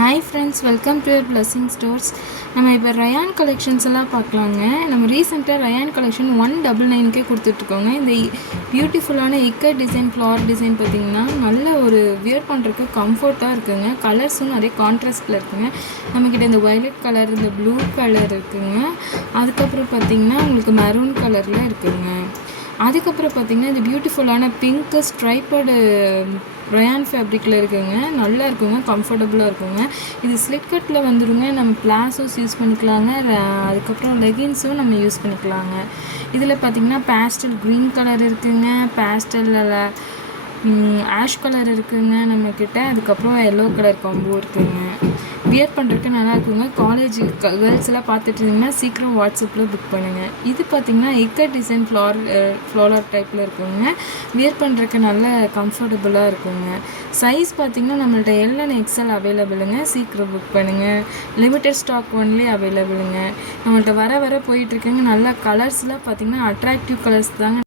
Hi friends, welcome to your blessing stores. நம்ம இப்போ rayon collections எல்லாம் பார்க்கலாங்க. நம்ம ரீசெண்டாக ரயான் கலெக்ஷன் 199 கொடுத்துட்ருக்கோங்க. இந்த பியூட்டிஃபுல்லான இக்கட் டிசைன், ஃப்ளார் டிசைன் பார்த்திங்கன்னா நல்ல ஒரு வியர் பண்ணுறதுக்கு கம்ஃபர்ட்டாக இருக்குங்க. கலர்ஸும் நிறைய கான்ட்ராஸ்ட்டில் இருக்குங்க. நம்மக்கிட்ட இந்த வயலட் கலர், இந்த ப்ளூ கலர் இருக்குங்க. அதுக்கப்புறம் பார்த்திங்கன்னா உங்களுக்கு மெரூன் கலரில் இருக்குங்க. அதுக்கப்புறம் பார்த்திங்கன்னா இந்த பியூட்டிஃபுல்லான பிங்க்கு ஸ்ட்ரைப்படு ரயான் ஃபேப்ரிக்கில் இருக்குங்க. நல்லா இருக்குங்க, கம்ஃபர்டபுளாக இருக்குங்க. இது ஸ்லிட் கட்டில் வந்துடுங்க. நம்ம பிளாசோஸ் யூஸ் பண்ணிக்கலாங்க. அதுக்கப்புறம் லெகின்ஸும் நம்ம யூஸ் பண்ணிக்கலாங்க. இதில் பார்த்திங்கன்னா பேஸ்டல் க்ரீன் கலர் இருக்குங்க, பேஸ்டலில் ஆஷ் கலர் இருக்குங்க நம்மக்கிட்ட. அதுக்கப்புறம் எல்லோ கலர் காம்போ இருக்குங்க. வியர் பண்ணுறதுக்கு நல்லா இருக்குங்க. காலேஜ் கேர்ள்ஸ் எல்லாம் பார்த்துட்டு இருந்தீங்கன்னா சீக்கிரம் வாட்ஸ்அப்பில் புக் பண்ணுங்கள். இது பார்த்திங்கன்னா இக்கட் டிசைன் ஃப்ளாரர் டைப்பில் இருக்குங்க. வியர் பண்ணுறதுக்கு நல்ல கம்ஃபர்டபுளாக இருக்குங்க. சைஸ் பார்த்திங்கன்னா நம்மள்ட்ட எல் அண்ட் எக்ஸ்எல் அவைலபிளுங்க. சீக்கிரம் புக் பண்ணுங்கள். லிமிட்டட் ஸ்டாக் ஒன்லி அவைலபிளுங்க. நம்மள்ட்ட வர போயிட்டுருக்குங்க. நல்ல கலர்ஸ்லாம் பார்த்திங்கன்னா அட்ராக்டிவ் கலர்ஸ் தாங்க